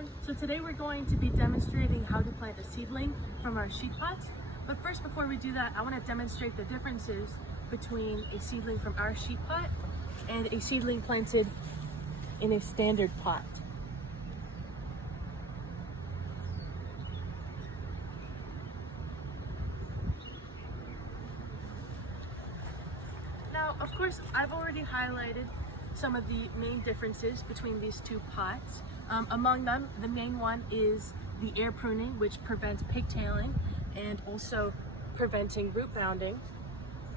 everyone. So today we're going to be demonstrating how to plant a seedling from our sheet pots. But first, before we do that, I want to demonstrate the differences between a seedling from our sheet pot and a seedling planted in a standard pot. Now, of course, I've already highlighted some of the main differences between these two pots. Among them, the main one is the air pruning, which prevents pigtailing and also preventing root bounding.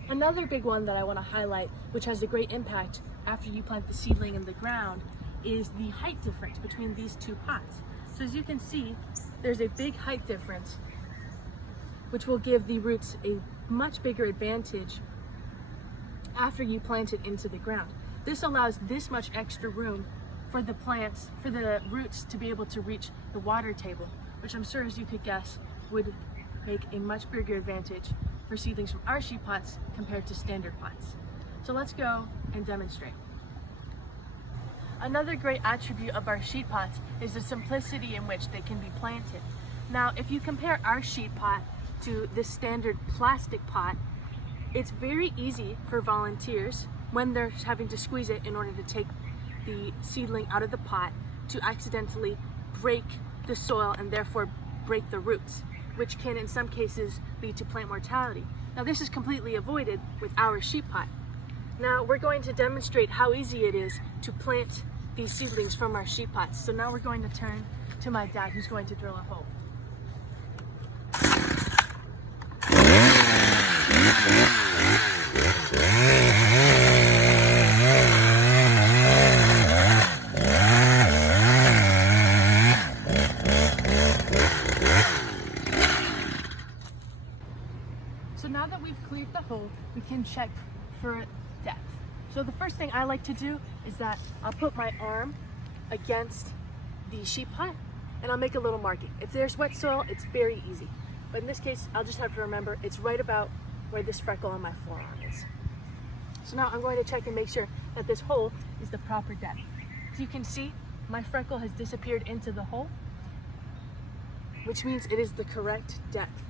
Another big one that I want to highlight, which has a great impact after you plant the seedling in the ground, is the height difference between these two pots. So as you can see, there's a big height difference, which will give the roots a much bigger advantage after you plant it into the ground. This allows this much extra room for the plants, for the roots to be able to reach the water table, which I'm sure, as you could guess, would make a much bigger advantage for seedlings from our sheet pots compared to standard pots. So let's go and demonstrate. Another great attribute of our sheet pots is the simplicity in which they can be planted. Now, if you compare our sheet pot to this standard plastic pot, it's very easy for volunteers when they're having to squeeze it in order to take the seedling out of the pot to accidentally break the soil and therefore break the roots, which can in some cases lead to plant mortality. Now, this is completely avoided with our sheet pot. Now we're going to demonstrate how easy it is to plant these seedlings from our sheet pots. So now we're going to turn to my dad, who's going to drill a hole. So now that we've cleared the hole, we can check for depth. So the first thing I like to do is that I'll put my arm against the sheet pot and I'll make a little marking. If there's wet soil, it's very easy. But in this case, I'll just have to remember it's right about where this freckle on my forearm is. So now I'm going to check and make sure that this hole is the proper depth. As you can see, my freckle has disappeared into the hole, which means it is the correct depth.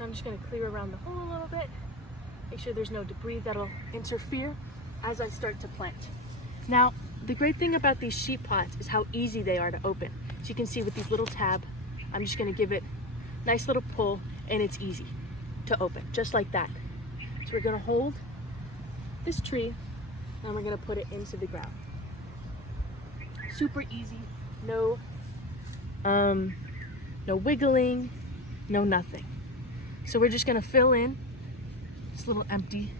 I'm just going to clear around the hole a little bit, make sure there's no debris that'll interfere as I start to plant. Now, the great thing about these sheet pots is how easy they are to open. So you can see with these little tab, I'm just going to give it a nice little pull and it's easy to open, just like that. So we're going to hold this tree and we're going to put it into the ground. Super easy, no wiggling, no nothing. So we're just going to fill in this little empty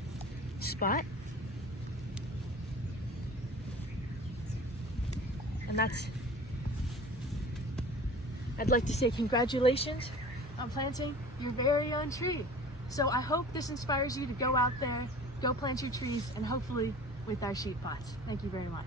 spot. And I'd like to say congratulations on planting your very own tree. So I hope this inspires you to go out there, go plant your trees, and hopefully with our sheet pots. Thank you very much.